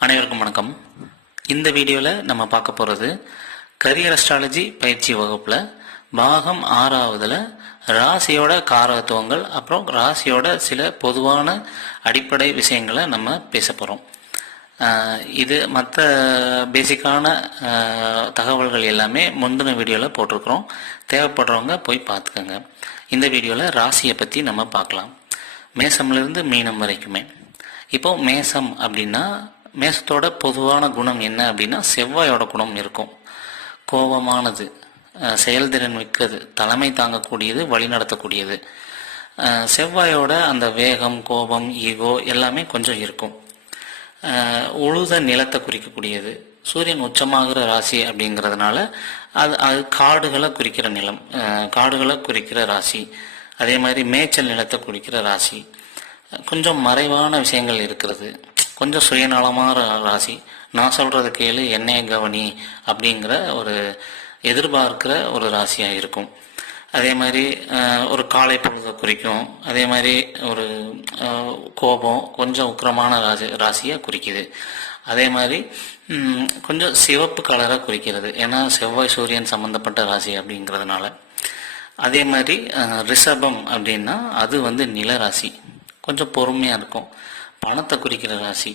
அனைவருக்கும் வணக்கம். இந்த வீடியோவில் நம்ம பார்க்க போகிறது கரியர் அஸ்ட்ராலஜி பயிற்சி வகுப்பில் பாகம் 6வதுல ராசியோட காரகத்துவங்கள், அப்புறம் ராசியோட சில பொதுவான அடிப்படை விஷயங்களை நம்ம பேச போகிறோம். இது மற்ற பேசிக்கான தகவல்கள் எல்லாமே முந்தின வீடியோவில் போட்டிருக்கிறோம். தேவைப்படுறவங்க போய் பார்த்துக்கோங்க. இந்த வீடியோவில் ராசியை பற்றி நம்ம பார்க்கலாம். மேசம்லேருந்து மீனம் வரைக்குமே. இப்போது மேசம் அப்படின்னா மேசத்தோட பொதுவான குணம் என்ன அப்படின்னா செவ்வாயோட குணம் இருக்கும். கோபமானது, செயல்திறன் மிக்கது, தலைமை தாங்கக்கூடியது, வழி நடத்தக்கூடியது. செவ்வாயோட அந்த வேகம், கோபம், ஈகோ எல்லாமே கொஞ்சம் இருக்கும். உழுத நிலத்தை குறிக்கக்கூடியது. சூரியன் உச்சமாகிற ராசி அப்படிங்கிறதுனால அது காடுகளை குறிக்கிற நிலம், காடுகளை குறிக்கிற ராசி. அதே மாதிரி மேய்ச்சல் நிலத்தை குறிக்கிற ராசி. கொஞ்சம் மறைவான விஷயங்கள் இருக்கிறது, கொஞ்சம் சுயநலமான ராசி. நான் சொல்கிறது கேளு, என்னைய கவனி அப்படிங்கிற ஒரு எதிர்பார்க்கிற ஒரு ராசியாக இருக்கும். அதே மாதிரி ஒரு காலை பொழுதை குறிக்கும். அதே மாதிரி ஒரு கோபம், கொஞ்சம் உக்கிரமான ராசியாக குறிக்குது. அதே மாதிரி கொஞ்சம் சிவப்பு கலரை குறிக்கிறது, ஏன்னா செவ்வாய் சூரியன் சம்மந்தப்பட்ட ராசி அப்படிங்கிறதுனால. அதே மாதிரி ரிஷபம் அப்படின்னா அது நில ராசி, கொஞ்சம் பொறுமையாக இருக்கும். பணத்தை குறிக்கிற ராசி.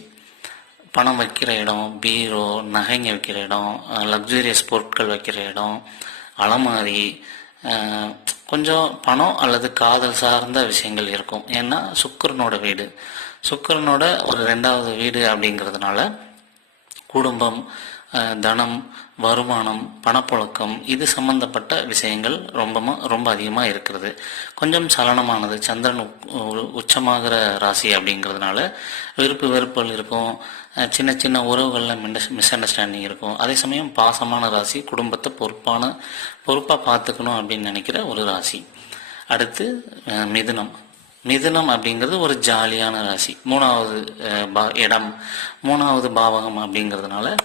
பணம் வைக்கிற இடம், பீரோ, நகைங்க வைக்கிற இடம், லக்ஸூரியஸ் பொருட்கள் வைக்கிற இடம், அலமாரி, கொஞ்சம் பணம் அல்லது காதல் சார்ந்த விஷயங்கள் இருக்கும். ஏன்னா சுக்கிரனோட வீடு, சுக்கிரனோட ஒரு 2வது வீடு அப்படிங்கிறதுனால குடும்பம், தனம், வருமானம், பணப்புழக்கம் இது சம்பந்தப்பட்ட விஷயங்கள் ரொம்ப அதிகமாக இருக்கிறது. கொஞ்சம் சலனமானது. சந்திரன் உச்சமாகிற ராசி அப்படிங்கிறதுனால விருப்பு வெறுப்புகள் இருக்கும். சின்ன சின்ன உறவுகளில் மிஸ் அண்டர்ஸ்டாண்டிங் இருக்கும். அதே சமயம் பாசமான ராசி, குடும்பத்தை பொறுப்பாக பார்த்துக்கணும் அப்படின்னு நினைக்கிற ஒரு ராசி. அடுத்து மிதுனம். மிதுனம் அப்படிங்கிறது ஒரு ஜாலியான ராசி. 3வது இடம், 3வது பாவகம் அப்படிங்கிறதுனால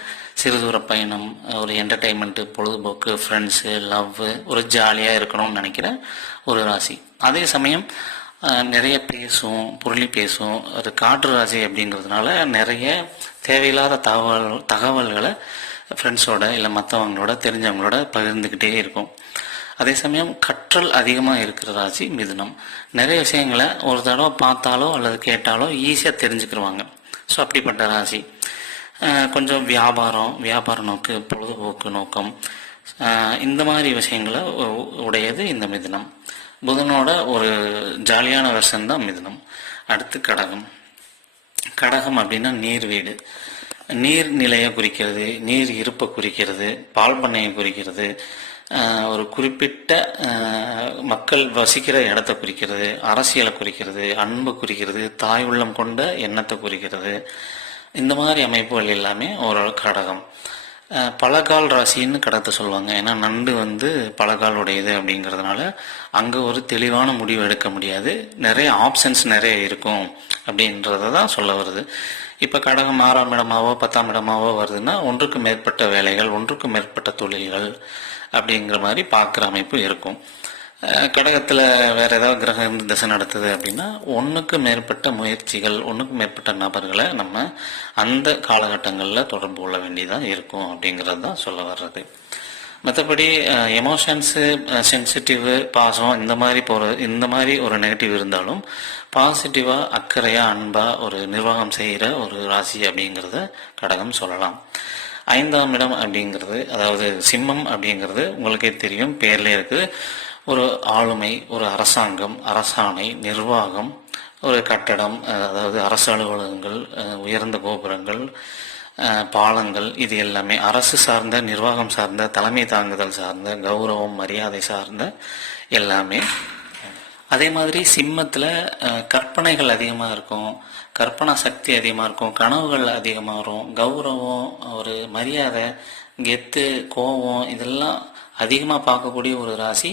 சிறுதூர பயணம், ஒரு என்டர்டெயின்மெண்ட்டு, பொழுதுபோக்கு, ஃப்ரெண்ட்ஸு, லவ், ஒரு ஜாலியாக இருக்கணும்னு நினைக்கிற ஒரு ராசி. அதே சமயம் நிறைய பேசும், புரளி பேசும். ஒரு காற்று ராசி அப்படிங்கிறதுனால நிறைய தேவையில்லாத தகவல்களை ஃப்ரெண்ட்ஸோட இல்லை மற்றவங்களோட தெரிஞ்சவங்களோட பகிர்ந்துக்கிட்டே இருக்கும். அதே சமயம் கற்றல் அதிகமாக இருக்கிற ராசி மிதுனம். நிறைய விஷயங்களை ஒரு தடவை பார்த்தாலோ அல்லது கேட்டாலோ ஈஸியாக தெரிஞ்சுக்கிடுவாங்க. ஸோ அப்படிப்பட்ட ராசி. கொஞ்சம் வியாபார நோக்கு, பொழுதுபோக்கு நோக்கம், இந்த மாதிரி விஷயங்களை உடையது இந்த மிதுனம். புதனோட ஒரு ஜாலியான வெர்ஷன் தான் மிதுனம். அடுத்து கடகம். கடகம் அப்படின்னா நீர் வீடு, நீர்நிலையை குறிக்கிறது, நீர் இருப்பை குறிக்கிறது, பால் பண்ணையை குறிக்கிறது, ஒரு குறிப்பிட்ட மக்கள் வசிக்கிற இடத்தை குறிக்கிறது, அரசியலை குறிக்கிறது, அன்பு குறிக்கிறது, தாய் உள்ளம் கொண்ட எண்ணத்தை குறிக்கிறது. இந்த மாதிரி அமைப்புகள் எல்லாமே ஒரு கடகம். பலகால் ராசின்னு கடத்தை சொல்லுவாங்க. ஏன்னா நண்டு பலகால் உடையது அப்படிங்கிறதுனால அங்கே ஒரு தெளிவான முடிவு எடுக்க முடியாது, நிறைய ஆப்ஷன்ஸ் நிறைய இருக்கும் அப்படின்றத தான் சொல்ல வருது. இப்போ கடகம் 6ஆம் இடமாவோ 10ஆம் இடமாவோ வருதுன்னா ஒன்றுக்கு மேற்பட்ட வேலைகள், ஒன்றுக்கு மேற்பட்ட தொழில்கள் அப்படிங்கிற மாதிரி பார்க்குற அமைப்பு இருக்கும். கடகத்தில் வேறு ஏதாவது கிரகம் திசை நடத்துது அப்படின்னா ஒன்றுக்கு மேற்பட்ட முயற்சிகள், ஒன்றுக்கு மேற்பட்ட நபர்களை நம்ம அந்த காலகட்டங்களில் தொடர்பு கொள்ள வேண்டியதாக இருக்கும் அப்படிங்கிறது தான் சொல்ல வர்றது. மற்றபடி எமோஷன்ஸு, சென்சிட்டிவ், பாசம் இந்த மாதிரி ஒரு நெகட்டிவ் இருந்தாலும் பாசிட்டிவாக, அக்கறையாக, அன்பாக ஒரு நிர்வாகம் செய்கிற ஒரு ராசி அப்படிங்கிறத கடகம் சொல்லலாம். 5ஆம் இடம் அப்படிங்கிறது, அதாவது சிம்மம் அப்படிங்கிறது உங்களுக்கே தெரியும், பேர்லேயே இருக்குது. ஒரு ஆளுமை, ஒரு அரசாங்கம், அரசாணை, நிர்வாகம், ஒரு கட்டடம், அதாவது அரசு அலுவலகங்கள், உயர்ந்த கோபுரங்கள், பாலங்கள், இது எல்லாமே அரசு சார்ந்த, நிர்வாகம் சார்ந்த, தலைமை தாங்குதல் சார்ந்த, கௌரவம், மரியாதை சார்ந்த எல்லாமே. அதே மாதிரி சிம்மத்தில் கற்பனைகள் அதிகமாக இருக்கும், கற்பனா சக்தி அதிகமாக இருக்கும், கனவுகள் அதிகமாக வரும், கௌரவம், ஒரு மரியாதை, கெத்து, கோபம் இதெல்லாம் அதிகமாக பார்க்கக்கூடிய ஒரு ராசி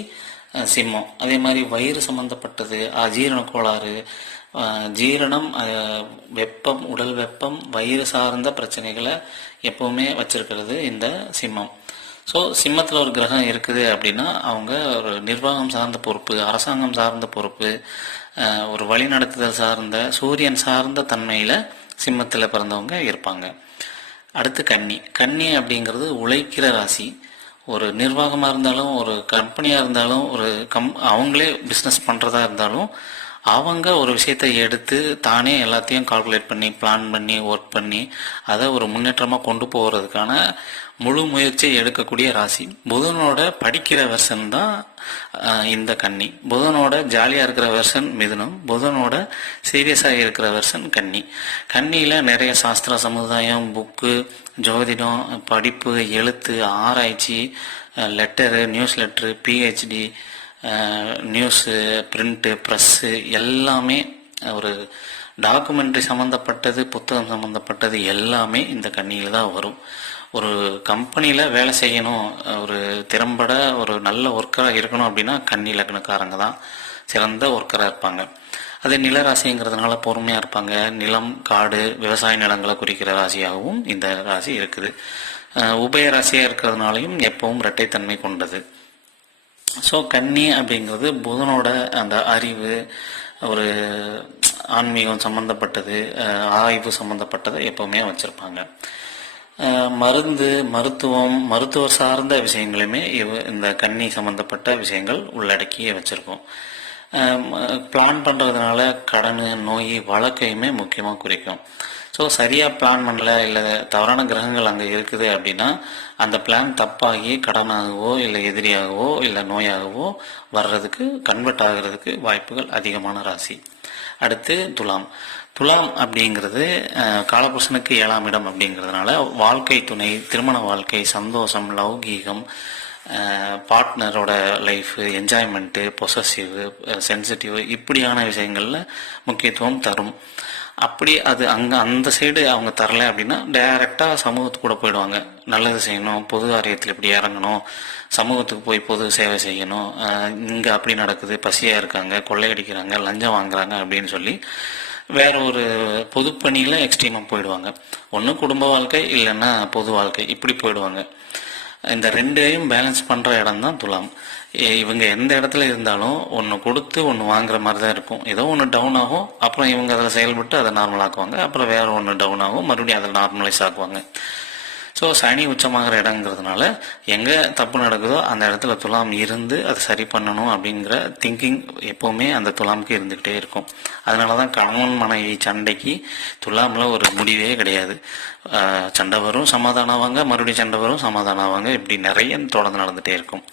சிம்மம். அதே மாதிரி வயிறு சம்பந்தப்பட்டது, அஜீரண கோளாறு, ஜீரணம், வெப்பம், உடல் வெப்பம், வயிறு சார்ந்த பிரச்சனைகளை எப்பவுமே வச்சிருக்கிறது இந்த சிம்மம். ஸோ சிம்மத்தில் ஒரு கிரகம் இருக்குது அப்படின்னா அவங்க ஒரு நிர்வாகம் சார்ந்த பொறுப்பு, அரசாங்கம் சார்ந்த பொறுப்பு, ஒரு வழிநடத்துதல் சார்ந்த, சூரியன் சார்ந்த தன்மையில் சிம்மத்தில் பிறந்தவங்க இருப்பாங்க. அடுத்து கன்னி. கன்னி அப்படிங்கிறது உழைக்கிற ராசி. ஒரு நிர்வாகமாக இருந்தாலும், ஒரு கம்பெனியாக இருந்தாலும், ஒரு அவங்களே பிஸ்னஸ் பண்ணுறதா இருந்தாலும், அவங்க ஒரு விஷயத்தை எடுத்து தானே எல்லாத்தையும் கால்குலேட் பண்ணி பிளான் பண்ணி ஒர்க் பண்ணி அதை ஒரு முன்னேற்றமாக கொண்டு போகிறதுக்கான முழு முயற்சியை எடுக்கக்கூடிய ராசி. புதனோட படிக்கிற வெர்ஷன் தான் இந்த கன்னி. புதனோட ஜாலியாக இருக்கிற வெர்ஷன் மிதுனம். புதனோட சீரியஸாக இருக்கிற வெர்ஷன் கன்னி. கன்னியில் நிறைய சாஸ்திர, சமுதாயம், புக்கு, ஜோதிடம், படிப்பு, எழுத்து, ஆராய்ச்சி, letter, news letter, PhD, news, print, press எல்லாமே, ஒரு டாக்குமெண்ட்ரி சம்மந்தப்பட்டது, புத்தகம் சம்மந்தப்பட்டது எல்லாமே இந்த கன்னியில் தான் வரும். ஒரு கம்பெனியில் வேலை செய்யணும், ஒரு திறம்பட ஒரு நல்ல ஒர்க்கராக இருக்கணும் அப்படின்னா கன்னி லக்னக்காரங்க தான் சிறந்த ஒர்க்கராக இருப்பாங்க. அது நிலராசிங்கிறதுனால பொறுமையாக இருப்பாங்க. நிலம், காடு, விவசாய நிலங்களை குறிக்கிற ராசியாகவும் இந்த ராசி இருக்குது. உபய ராசியாக இருக்கிறதுனாலையும் எப்பவும் இரட்டைத்தன்மை கொண்டது. ஸோ கன்னி அப்படிங்கிறது புதனோட அந்த அறிவு, ஒரு ஆன்மீகம் சம்மந்தப்பட்டது, ஆய்வு சம்மந்தப்பட்டதை எப்போவுமே வச்சுருப்பாங்க. மருந்து, மருத்துவ சார்ந்த விஷயங்களுமே இந்த கன்னி சம்மந்தப்பட்ட விஷயங்கள் உள்ளடக்கியே வச்சுருக்கோம். பிளான் பண்ணுறதுனால கடன், நோய், வழக்கையுமே முக்கியமாக குறிக்கும். ஸோ சரியாக பிளான் பண்ணல, இல்லை தவறான கிரகங்கள் அங்கே இருக்குது அப்படின்னா அந்த பிளான் தப்பாகி கடனாகவோ இல்லை எதிரியாகவோ இல்லை நோயாகவோ வர்றதுக்கு, கன்வெர்ட் ஆகிறதுக்கு வாய்ப்புகள் அதிகமான ராசி. அடுத்து துலாம். துலாம் அப்படிங்கிறது காலபுருஷனுக்கு 7ஆம் இடம் அப்படிங்கிறதுனால வாழ்க்கை துணை, திருமண வாழ்க்கை, சந்தோஷம், லௌகீகம், பார்ட்னரோட லைஃபு, என்ஜாய்மெண்ட்டு, பொசசிவ், சென்சிட்டிவ் இப்படியான விஷயங்களில் முக்கியத்துவம் தரும். அப்படி அது அந்த சைடு அவங்க தரலை அப்படின்னா டைரெக்டாக சமூகத்துக்கு கூட போயிடுவாங்க. நல்லது செய்யணும், பொது காரியத்தில் இப்படி இறங்கணும், சமூகத்துக்கு போய் பொது சேவை செய்யணும், இங்கே அப்படி நடக்குது, பசியாக இருக்காங்க, கொள்ளையடிக்கிறாங்க, லஞ்சம் வாங்குறாங்க அப்படின்னு சொல்லி வேற ஒரு பொதுப்பணியில் எக்ஸ்ட்ரீமாக போயிடுவாங்க. ஒன்று குடும்ப வாழ்க்கை, இல்லைன்னா பொது வாழ்க்கை, இப்படி போயிடுவாங்க. இந்த ரெண்டையும் பேலன்ஸ் பண்ணுற இடம் தான் துலாம். இவங்க எந்த இடத்துல இருந்தாலும் ஒன்று கொடுத்து ஒன்று வாங்குற மாதிரி தான் இருக்கும். ஏதோ ஒன்று டவுன் ஆகும், அப்புறம் இவங்க அதில் செயல்பட்டு அதை நார்மலாக்குவாங்க, அப்புறம் வேறு ஒன்று டவுன் ஆகும், மறுபடியும் அதை நார்மலைஸ் ஆக்குவாங்க. ஸோ சனி உச்சமாகிற இடங்கிறதுனால எங்கே தப்பு நடக்குதோ அந்த இடத்துல துலாம் இருந்து அதை சரி பண்ணணும் அப்படிங்கிற திங்கிங் எப்போவுமே அந்த துலாமுக்கு இருந்துக்கிட்டே இருக்கும். அதனால தான் கணவன் மனைவி சண்டைக்கு துலாமில் ஒரு முடிவே கிடையாது. சண்டை வரும், சமாதானம் ஆவாங்க, மறுபடியும் சண்டை வரும், சமாதானம் ஆவாங்க, இப்படி நிறைய தொடர்ந்து நடந்துகிட்டே இருக்கும்.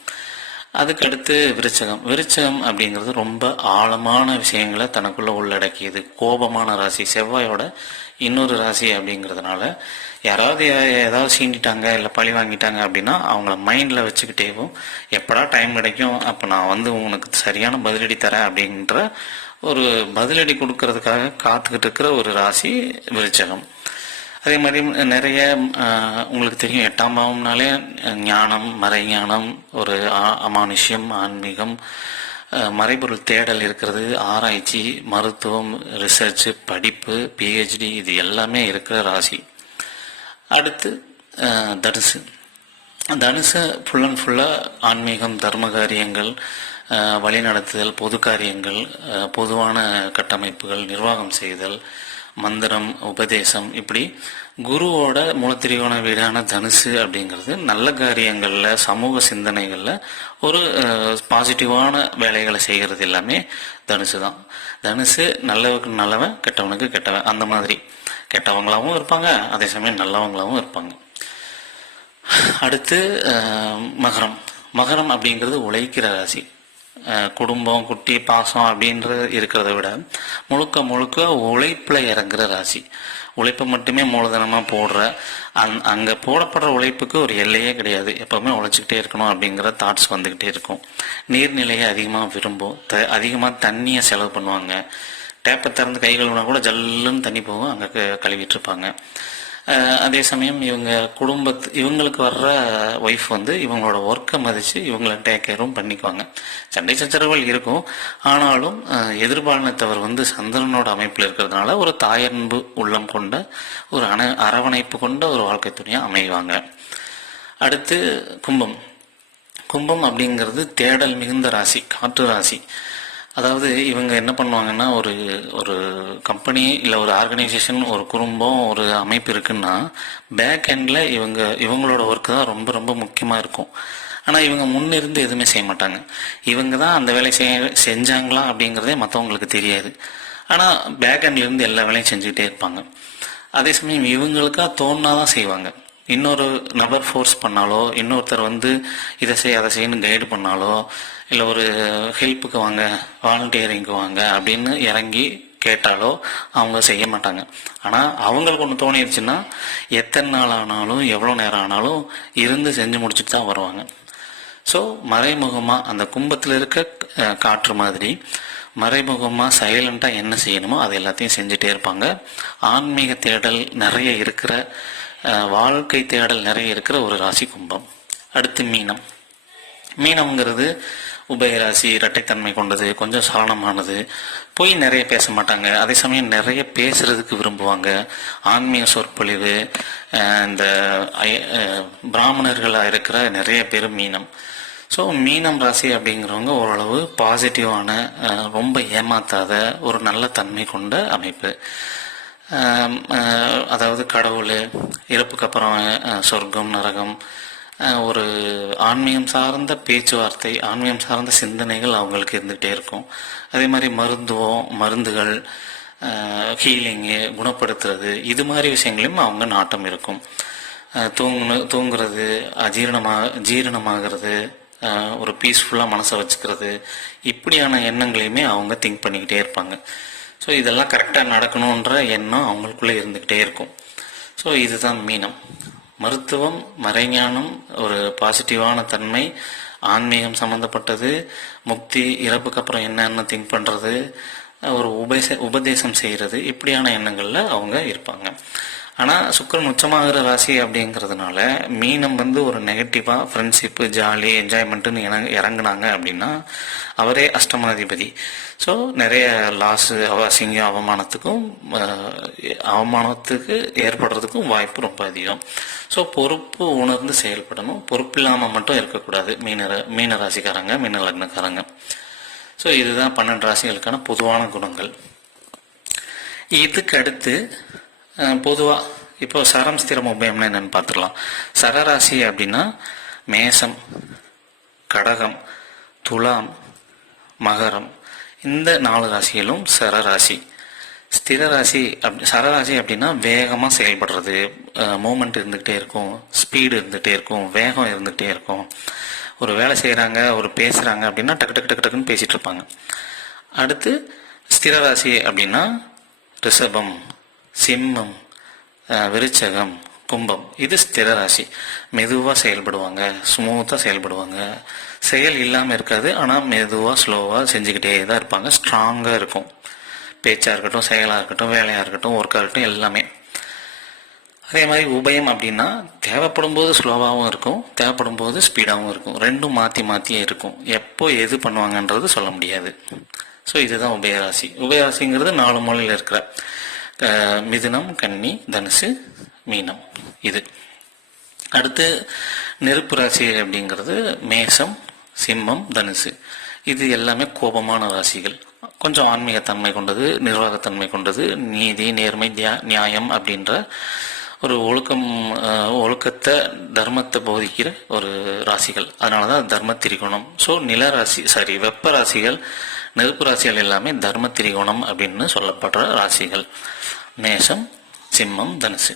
அதுக்கடுத்து விருச்சகம். விருச்சகம் அப்படிங்கிறது ரொம்ப ஆழமான விஷயங்களை தனக்குள்ளே உள்ளடக்கியது. கோபமான ராசி, செவ்வாயோட இன்னொரு ராசி அப்படிங்கிறதுனால யாராவது ஏதாவது சீண்டிட்டாங்க இல்லை பழி வாங்கிட்டாங்க அப்படின்னா அவங்கள மைண்டில் வச்சுக்கிட்டேவும் எப்படா டைம் கிடைக்கும் அப்போ நான் உனக்கு சரியான பதிலடி தரேன் அப்படின்ற ஒரு பதிலடி கொடுக்கறதுக்காக காத்துக்கிட்டு இருக்கிற ஒரு ராசி விருச்சகம். அதே மாதிரி நிறைய உங்களுக்கு தெரியும், 8ஆம் பாவம்னாலே ஞானம், மறைஞானம், ஒரு அமானுஷ்யம், ஆன்மீகம், மறைபொருள் தேடல் இருக்கிறது, ஆராய்ச்சி, மருத்துவம், ரிசர்ச், படிப்பு, பிஹெச்டி, இது எல்லாமே இருக்கிற ராசி. அடுத்து தனுசு. தனுசு ஃபுல் அண்ட் ஃபுல்லாக ஆன்மீகம், தர்ம காரியங்கள், வழிநடத்துதல், பொது காரியங்கள், பொதுவான கட்டமைப்புகள், நிர்வாகம் செய்தல், மந்திரம், உபதேசம், இப்படி குருவோட மூலத்திரிகோண வீடான தனுசு அப்படிங்கிறது நல்ல காரியங்களில், சமூக சிந்தனைகளில் ஒரு பாசிட்டிவான வேலைகளை செய்கிறது எல்லாமே தனுசு தான். தனுசு நல்லவனுக்கு நல்லவன், கெட்டவனுக்கு கெட்டவன், அந்த மாதிரி கெட்டவங்களாகவும் இருப்பாங்க, அதே சமயம் நல்லவங்களாகவும் இருப்பாங்க. அடுத்து மகரம். மகரம் அப்படிங்கிறது உழைக்கிற ராசி. குடும்பம், குட்டி, பாசம் அப்படின்றது இருக்கிறத விட முழுக்க முழுக்க உழைப்பில் இறங்குற ராசி. உழைப்பை மட்டுமே மூலதனமாக போடுற அங்கே போடப்படுற உழைப்புக்கு ஒரு எல்லையே கிடையாது. எப்போவுமே உழைச்சிக்கிட்டே இருக்கணும் அப்படிங்கிற தாட்ஸ் வந்துக்கிட்டே இருக்கும். நீர்நிலையை அதிகமாக விரும்பும், அதிகமாக தண்ணியை செலவு பண்ணுவாங்க. டேப்பை திறந்து கை கழுவுனா கூட ஜல்லுன்னு தண்ணி போகும், அங்கே கழுவிட்டு இருப்பாங்க. அதே சமயம் இவங்களுக்கு வர்ற ஒய்ஃப் இவங்களோட ஒர்க்கை மதித்து இவங்கள டேக் கேரும் பண்ணிக்குவாங்க. சண்டை சச்சரவுகள் இருக்கும், ஆனாலும் எதிர்பாலினத்தவர் சந்திரனோட அமைப்பில் இருக்கிறதுனால ஒரு தாயன்பு உள்ளம் கொண்ட ஒரு அரவணைப்பு கொண்ட ஒரு வாழ்க்கை துணையாக அமைவாங்க. அடுத்து கும்பம். கும்பம் அப்படிங்கிறது தேடல் மிகுந்த ராசி, காற்று ராசி. அதாவது இவங்க என்ன பண்ணுவாங்கன்னா, ஒரு ஒரு கம்பெனி இல்லை ஒரு ஆர்கனைசேஷன், ஒரு குடும்பம், ஒரு அமைப்பு இருக்குன்னா பேக் எண்டில் இவங்களோட ஒர்க்கு தான் ரொம்ப ரொம்ப முக்கியமாக இருக்கும். ஆனால் இவங்க முன்னிருந்து எதுவுமே செய்ய மாட்டாங்க. இவங்க தான் அந்த வேலை செஞ்சாங்களா அப்படிங்கிறதே மற்றவங்களுக்கு தெரியாது. ஆனால் பேக் எண்ட்லேருந்து எல்லா வேலையும் செஞ்சுக்கிட்டே இருப்பாங்க. அதே சமயம் இவங்களுக்கா தோணாதான் செய்வாங்க. இன்னொரு நபர் ஃபோர்ஸ் பண்ணாலோ, இன்னொருத்தர் இதை அதை செய்யணும் கைடு பண்ணாலோ, இல்லை ஒரு ஹெல்ப்புக்கு வாங்க, வாலண்டியரிங்க்கு வாங்க அப்படின்னு இறங்கி கேட்டாலோ அவங்க செய்ய மாட்டாங்க. ஆனால் அவங்களுக்கு ஒன்று தோணிடுச்சுன்னா எத்தனை நாள் ஆனாலும் எவ்வளோ நேரம் ஆனாலும் இருந்து செஞ்சு முடிச்சுட்டு தான் வருவாங்க. ஸோ மறைமுகமாக அந்த கும்பத்தில் இருக்க காற்று மாதிரி மறைமுகமாக சைலண்ட்டாக என்ன செய்யணுமோ அது எல்லாத்தையும் செஞ்சுட்டே இருப்பாங்க. ஆன்மீக தேடல் நிறைய இருக்கிற, வாழ்க்கை தேடல் நிறைய இருக்கிற ஒரு ராசி கும்பம். அடுத்து மீனம். மீனம்ங்கிறது உபயராசி, இரட்டைத்தன்மை கொண்டது, கொஞ்சம் சலனமானது, போய் நிறைய பேச மாட்டாங்க. அதே சமயம் நிறைய பேசுறதுக்கு விரும்புவாங்க. ஆன்மீக சொற்பொழிவு, இந்த பிராமணர்களாக இருக்கிற நிறைய பேர் மீனம். ஸோ மீனம் ராசி அப்படிங்கிறவங்க ஓரளவு பாசிட்டிவான, ரொம்ப ஏமாத்தாத ஒரு நல்ல தன்மை கொண்ட அமைப்பு. அதாவது கடவுள், இறப்புக்கு அப்புறம் சொர்க்கம், நரகம், ஒரு ஆன்மீகம் சார்ந்த பேச்சுவார்த்தை, ஆன்மீகம் சார்ந்த சிந்தனைகள் அவங்களுக்கு இருந்துகிட்டே இருக்கும். அதே மாதிரி மருந்துகள், ஹீலிங்கு, குணப்படுத்துறது, இது மாதிரி விஷயங்களையும் அவங்க நாட்டம் இருக்கும். தூங்குறது, ஜீரணமாகிறது, ஒரு பீஸ்ஃபுல்லாக மனசை வச்சுக்கிறது, இப்படியான எண்ணங்களையுமே அவங்க திங்க் பண்ணிக்கிட்டே இருப்பாங்க. ஸோ இதெல்லாம் கரெக்டாக நடக்கணுன்ற எண்ணம் அவங்களுக்குள்ளே இருந்துக்கிட்டே இருக்கும். ஸோ இதுதான் மீனம். மருத்துவம், மறைஞானம், ஒரு பாசிட்டிவான தன்மை, ஆன்மீகம் சம்மந்தப்பட்டது, முக்தி, இறப்புக்கு அப்புறம் என்னென்ன திங்க் பண்ணுறது, ஒரு உபதேசம் செய்கிறது, இப்படியான எண்ணங்களில் அவங்க இருப்பாங்க. ஆனால் சுக்கிரன் உச்சமாகிற ராசி அப்படிங்கிறதுனால மீனம் ஒரு நெகட்டிவாக ஃப்ரெண்ட்ஷிப்பு, ஜாலி, என்ஜாய்மெண்ட்டுன்னு இறங்குனாங்க அப்படின்னா அவரே அஷ்டமாதிபதி. ஸோ நிறைய லாஸு, அசிங்கம், அவமானத்துக்கு ஏற்படுறதுக்கும் வாய்ப்பு ரொம்ப அதிகம். ஸோ பொறுப்பு உணர்ந்து செயல்படணும். பொறுப்பு இல்லாமல் மட்டும் இருக்கக்கூடாது மீன ராசிக்காரங்க, மீன லக்னக்காரங்க. ஸோ இதுதான் 12 ராசிகளுக்கான பொதுவான குணங்கள். இதுக்கு அடுத்து பொதுவாக இப்போ சரம், ஸ்திரம், உபயம்னு என்னென்னு பார்த்துக்கலாம். சரராசி அப்படின்னா மேசம், கடகம், துலாம், மகரம், இந்த 4 ராசிகளும் சரராசி. ஸ்திரராசி சரராசி அப்படின்னா வேகமாக செயல்படுறது, மூமெண்ட் இருந்துகிட்டே இருக்கும், ஸ்பீடு இருந்துகிட்டே இருக்கும், வேகம் இருந்துகிட்டே இருக்கும். ஒரு வேலை செய்கிறாங்க, ஒரு பேசுகிறாங்க அப்படின்னா டக்கு டக்கு டக்கு டக்குன்னு பேசிகிட்டு இருப்பாங்க. அடுத்து ஸ்திரராசி அப்படின்னா ரிஷபம், சிம்மம், விருச்சகம், கும்பம், இது ஸ்திர ராசி. மெதுவாக செயல்படுவாங்க, ஸ்மூத்தாக செயல்படுவாங்க, செயல் இல்லாமல் இருக்காது. ஆனால் மெதுவாக ஸ்லோவாக செஞ்சுக்கிட்டே தான் இருப்பாங்க. ஸ்ட்ராங்காக இருக்கும். பேச்சாக இருக்கட்டும், செயலாக இருக்கட்டும், வேலையாக இருக்கட்டும், ஒர்க்காக இருக்கட்டும், எல்லாமே. அதே மாதிரி உபயம் அப்படின்னா தேவைப்படும் போது ஸ்லோவாகவும் இருக்கும், தேவைப்படும் போது ஸ்பீடாகவும் இருக்கும். ரெண்டும் மாற்றி மாற்றியே இருக்கும். எப்போ எது பண்ணுவாங்கன்றது சொல்ல முடியாது. ஸோ இதுதான் உபயராசி. உபயராசிங்கிறது 4 மூலையில் இருக்கிற மிதுனம், கன்னி, தனுசு, மீனம். இது அடுத்து நெருப்பு ராசி அப்படிங்கிறது மேசம், சிம்மம், தனுசு. இது எல்லாமே கோபமான ராசிகள். கொஞ்சம் ஆன்மீகத்தன்மை கொண்டது, நிர்வாகத்தன்மை கொண்டது, நீதி, நேர்மை, நியாயம் அப்படின்ற ஒரு ஒழுக்கத்தை, தர்மத்தை போதிக்கிற ஒரு ராசிகள். அதனால தான் தர்ம திரிகோணம். ஸோ வெப்ப ராசிகள், நெருப்பு ராசிகள் எல்லாமே தர்ம திரிகோணம் அப்படின்னு சொல்லப்படுற ராசிகள். மேஷம், சிம்மம், தனுசு.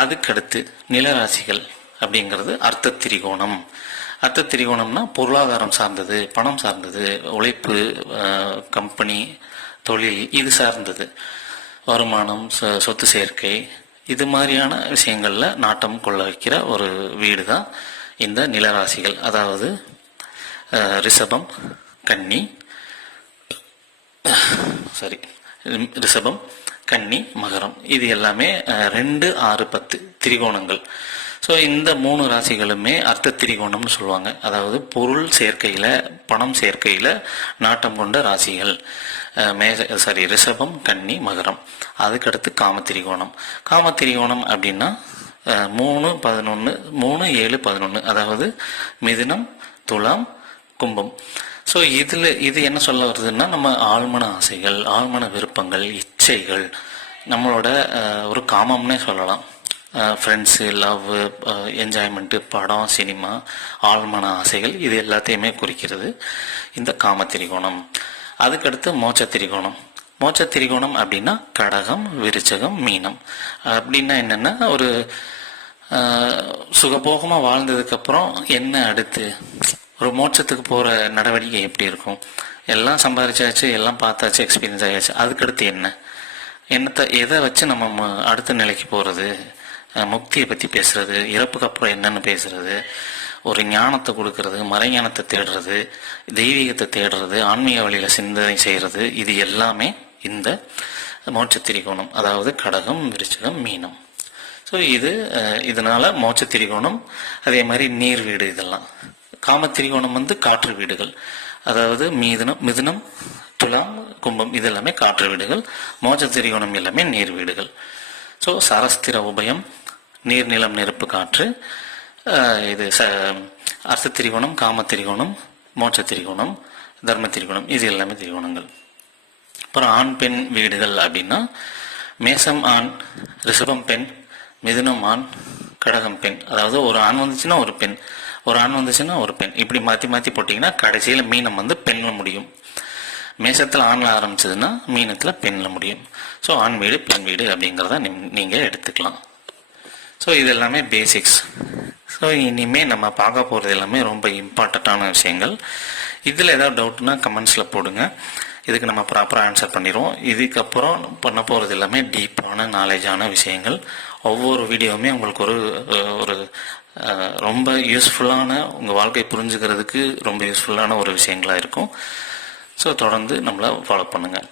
அதுக்கடுத்து நிலராசிகள் அப்படிங்கிறது அர்த்த திரிகோணம். அர்த்த திரிகோணம்னா பொருளாதாரம் சார்ந்தது, பணம் சார்ந்தது, உழைப்பு, கம்பெனி, தொழில், இது சார்ந்தது, வருமானம், சொத்து சேர்க்கை, இது மாதிரியான விஷயங்களில் நாட்டம் கொள்ள வைக்கிற ஒரு வீடு தான் இந்த நிலராசிகள். அதாவது ரிஷபம், கன்னி, மகரம், இது எல்லாமே 2, 6, 10 திரிகோணங்கள். ஸோ இந்த 3 ராசிகளுமே அர்த்த திரிகோணம்னு சொல்லுவாங்க. அதாவது பொருள் சேர்க்கையில், பணம் சேர்க்கையில் நாட்டம் கொண்ட ராசிகள். ரிஷபம், கன்னி, மகரம். அதுக்கடுத்து காமத்திரிகோணம். காமத்திரிகோணம் அப்படின்னா 3, 11, 3, 7, 11. அதாவது மிதுனம், துலாம், கும்பம். ஸோ இது என்ன சொல்ல வருதுன்னா, நம்ம ஆழ்மன ஆசைகள், ஆழ்மன விருப்பங்கள், இச்சைகள், நம்மளோட ஒரு காமம்னே சொல்லலாம். ஃப்ரெண்ட்ஸு, லவ், என்ஜாய்மெண்ட்டு, படம், சினிமா, ஆழ்மன ஆசைகள், இது எல்லாத்தையுமே குறிக்கிறது இந்த காம திரிகோணம். அதுக்கடுத்து மோட்ச திரிகோணம். மோட்ச திரிகோணம் அப்படின்னா கடகம், விருச்சகம், மீனம். அப்படின்னா என்னென்னா, ஒரு சுகபோகமாக வாழ்ந்ததுக்கப்புறம் என்ன அடுத்து, ஒரு மோட்சத்துக்கு போகிற நடவடிக்கை எப்படி இருக்கும்? எல்லாம் சம்பாதிச்சாச்சு, எல்லாம் பார்த்தாச்சு, எக்ஸ்பீரியன்ஸ் ஆயாச்சு, அதுக்கடுத்து என்னத்தை எதை வச்சு நம்ம அடுத்த நிலைக்கு போகிறது? முக்தியை பற்றி பேசுகிறது, இறப்புக்கு அப்புறம் என்னென்னு பேசுகிறது, ஒரு ஞானத்தை கொடுக்கறது, மறைஞானத்தை தேடுறது, தெய்வீகத்தை தேடுறது, ஆன்மீக வழியில் சிந்தனை செய்கிறது, இது எல்லாமே இந்த மோட்ச திரிகோணம், அதாவது கடகம், விருச்சிகம், மீனம். ஸோ இதனால மோட்ச திரிகோணம். அதே மாதிரி நீர் வீடு, இதெல்லாம். காம திரிகோணம் காற்று வீடுகள், அதாவது மிதுனம், துலாம், கும்பம், இது எல்லாமே காற்று வீடுகள். மோட்ச திரிகோணம் எல்லாமே நீர் வீடுகள். ஸோ சரஸ்திர உபயம், நீர், நிலம், நெருப்பு, காற்று. இது அர்த்த திரிகோணம், காம திரிகோணம், மோட்ச திரிகோணம், தர்ம திரிகோணம், இது எல்லாமே திரிகோணங்கள். அப்புறம் ஆண் பெண் வீடுகள் அப்படின்னா, மேசம் ஆண், ரிஷபம் பெண், மிதுனம் ஆண், கடகம் பெண். அதாவது ஒரு ஆண் வந்துச்சுன்னா ஒரு பெண், ஒரு ஆண் வந்துச்சுன்னா ஒரு பெண், இப்படி மாற்றி மாற்றி போட்டிங்கன்னா கடைசியில் மீனம் பெண்ணில் முடியும். மேசத்தில் ஆணில் ஆரம்பிச்சதுன்னா மீனத்தில் பெண்ணில் முடியும். ஸோ ஆண் வீடு, பெண் வீடு அப்படிங்கிறத நீங்கள் எடுத்துக்கலாம். ஸோ இது எல்லாமே பேசிக்ஸ். ஸோ இனிமேல் நம்ம பார்க்க போகிறது எல்லாமே ரொம்ப இம்பார்ட்டண்ட்டான விஷயங்கள். இதில் ஏதாவது டவுட்னா கமெண்ட்ஸில் போடுங்க, இதுக்கு நம்ம ப்ராப்பராக ஆன்சர் பண்ணிடுவோம். இதுக்கப்புறம் பண்ண போகிறது எல்லாமே டீப்பான நாலேஜான விஷயங்கள். ஒவ்வொரு வீடியோவுமே உங்களுக்கு ஒரு ரொம்ப யூஸ்ஃபுல்லான, உங்கள் வாழ்க்கை புரிஞ்சுக்கிறதுக்கு ரொம்ப யூஸ்ஃபுல்லான ஒரு விஷயங்களாக இருக்கும். ஸோ தொடர்ந்து நம்மளை ஃபாலோ பண்ணுங்கள்.